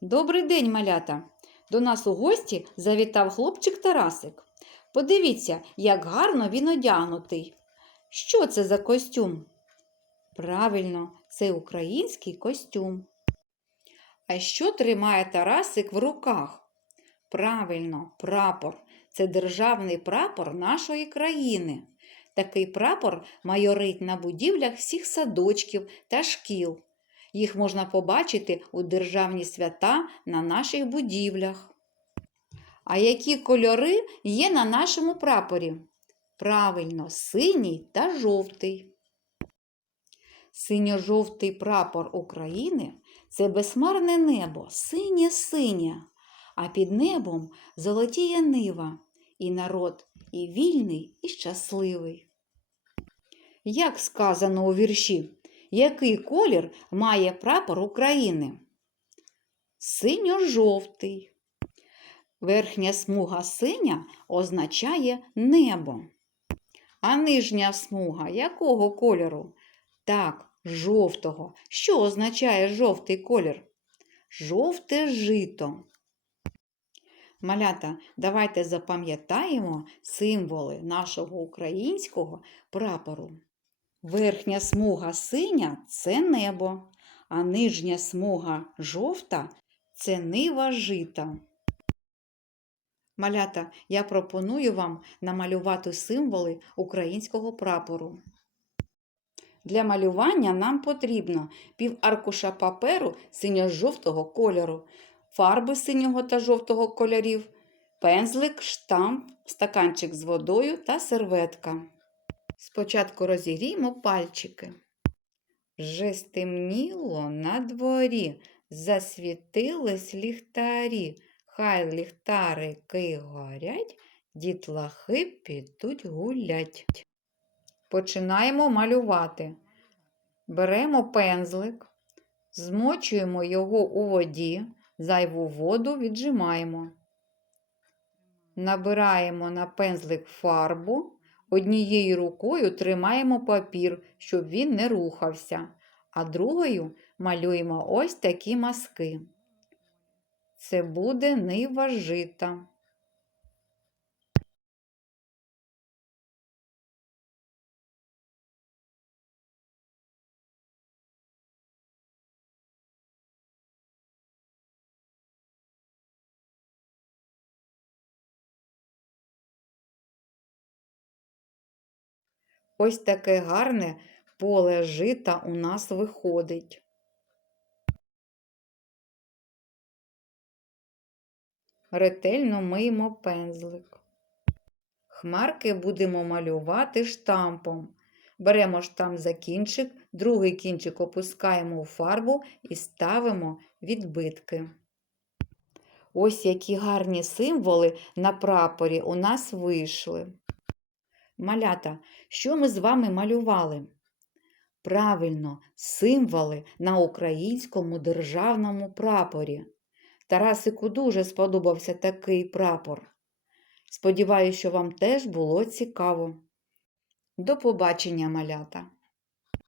Добрий день, малята! До нас у гості завітав хлопчик Тарасик. Подивіться, як гарно він одягнутий. Що це за костюм? Правильно, це український костюм. А що тримає Тарасик в руках? Правильно, прапор. Це державний прапор нашої країни. Такий прапор майорить на будівлях всіх садочків та шкіл. Їх можна побачити у державні свята на наших будівлях. А які кольори є на нашому прапорі? Правильно, синій та жовтий. Синьо-жовтий прапор України це безмарне небо, синє-синє, а під небом золотіє нива, і народ і вільний, і щасливий. Як сказано у вірші, який колір має прапор України? Синьо-жовтий. Верхня смуга синя означає небо. А нижня смуга якого кольору? Так, жовтого. Що означає жовтий колір? Жовте жито. Малята, давайте запам'ятаємо символи нашого українського прапору. Верхня смуга синя це небо, а нижня смуга жовта це нива жита. Малята, я пропоную вам намалювати символи українського прапору. Для малювання нам потрібно пів аркуша паперу синьо-жовтого кольору, фарби синього та жовтого кольорів, пензлик, штамп, стаканчик з водою та серветка. Спочатку розігріємо пальчики. Вже стемніло на дворі, засвітились ліхтарі. Хай ліхтарики горять, дітлахи підуть гулять. Починаємо малювати. Беремо пензлик, змочуємо його у воді, зайву воду віджимаємо. Набираємо на пензлик фарбу, однією рукою тримаємо папір, щоб він не рухався, а другою малюємо ось такі маски. Це буде нива жита. Ось таке гарне поле жита у нас виходить. Ретельно миємо пензлик. Хмарки будемо малювати штампом. Беремо штамп за кінчик, другий кінчик опускаємо у фарбу і ставимо відбитки. Ось які гарні символи на прапорі у нас вийшли. Малята, що ми з вами малювали? Правильно, символи на українському державному прапорі. Тарасику дуже сподобався такий прапор. Сподіваюся, що вам теж було цікаво. До побачення, малята!